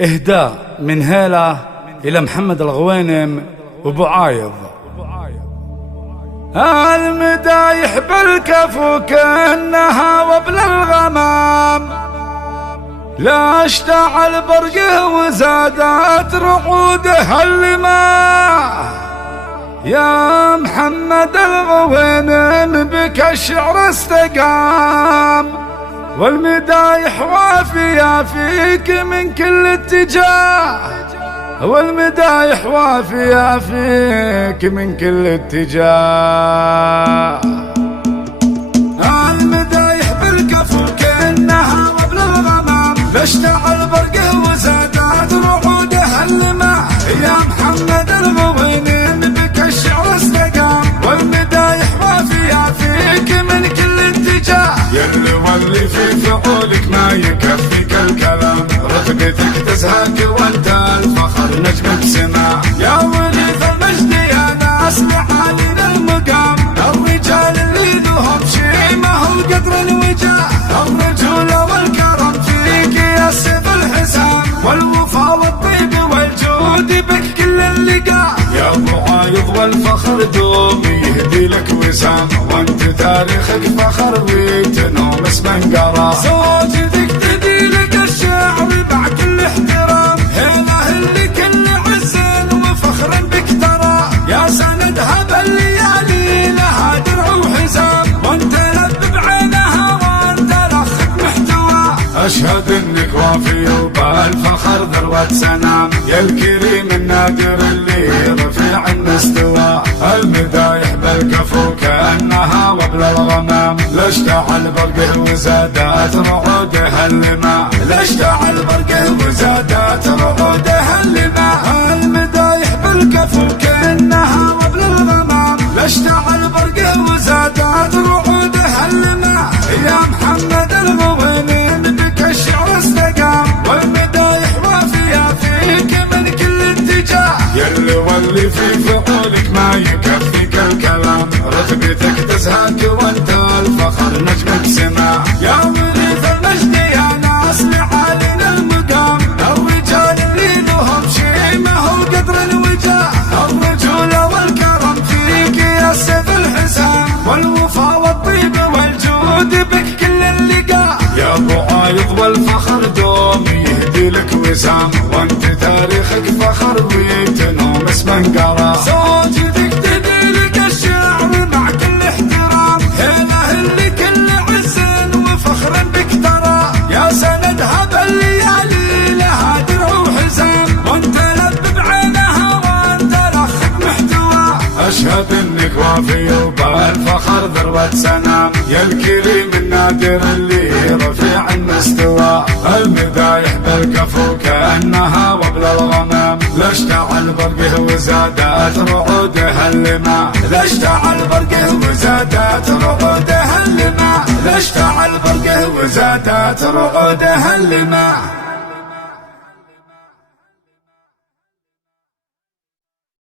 إهداء من هيلة إلى محمد الغوينم وابو عايض. المدايح بالكفو كأنها وبل الغمام، لا اشتعل برقه وزادت رعوده اللماء. يا محمد الغوينم بك الشعر استقام، والمدايح وافية فيك من كل اتجاه، والمدايح وافية فيك من كل اتجاه. المدايح بالكفو كأنها وبل الغمام، لاشتعل برقه وزادت رعوده اللماء. يا محمد الغوينم بك الشعر استقام، والمدايح وافية فيك من كل اتجاه. يلي واللي في فعولك ما يكفيك الكلام، رتبتك تزهق وانت الفخر نجم بسماع. يا وليد المجد يا ناس لعالي المقام، الرجال اللي لهم شي ما هو قدر الوجاه. الرجولة والكرم فيك يا سيف الحسام، والوفا والطيب والجود بك كل اللقاء. يا ابو عايض والفخر دوم يهدي لك وسام، وانت تاريخك فخر وتنوم اسم انقرا. صوتك تدي لك الشعر مع كل احترام، هيله اللي كل عز وفخر بك ترى. يا سندها بالليالي لها درع وحزام، وانت لب بعينها وانت لخك محتوى. اشهد انك وافي وبالفخر ذروة سنام، يا الكريم النادر اللي رفيع المستوى. المدايح بالكفو كأنها وبل الغمام، لاشتعل برقه وزادت رعوده اللماء. لاشتعل برقه وزادت رعوده اللماء. المدايح بالكفو كأنها وبل الغمام، لاشتعل برقه وزادت رعوده اللماء. يا محمد الغوينم بك الشعر استقام، والمدايح وافية فيك من كل اتجاه. يلي واللي في فعولك ما يكفيك الكلام، رتبتك تزهق وانت الفخر نجم بسماع. يا وليد المجد يا ناس لعالي المقام، الرجال اللي لهم شي ما هو قدر الوجاه. الرجولة والكرم فيك يا سيف الحسام، والوفا والطيب والجود بك كل اللقاء. يا ابو عايض والفخر دوم يهدي لك وسام، وانت تاريخك فخر وتنوم اسم انقرا. صوتك تدي لك الشعر مع كل احترام، هيله اللي كل عز وفخر بك ترى. يا سندها بالليالي لها درع وحزام، وانت لب بعينها وانت لخك محتوى. اشهد انك وافي وبالفخر ذروة سنام، يا الكريم النادر اللي رفيع المستوى. المدايح بالكفو كأنها وبل الغمام، لاشتعل برقه وزادت رعوده اللماء. لاشتعل برقه وزادت رعوده اللماء. لاشتعل برقه وزادت رعوده اللماء.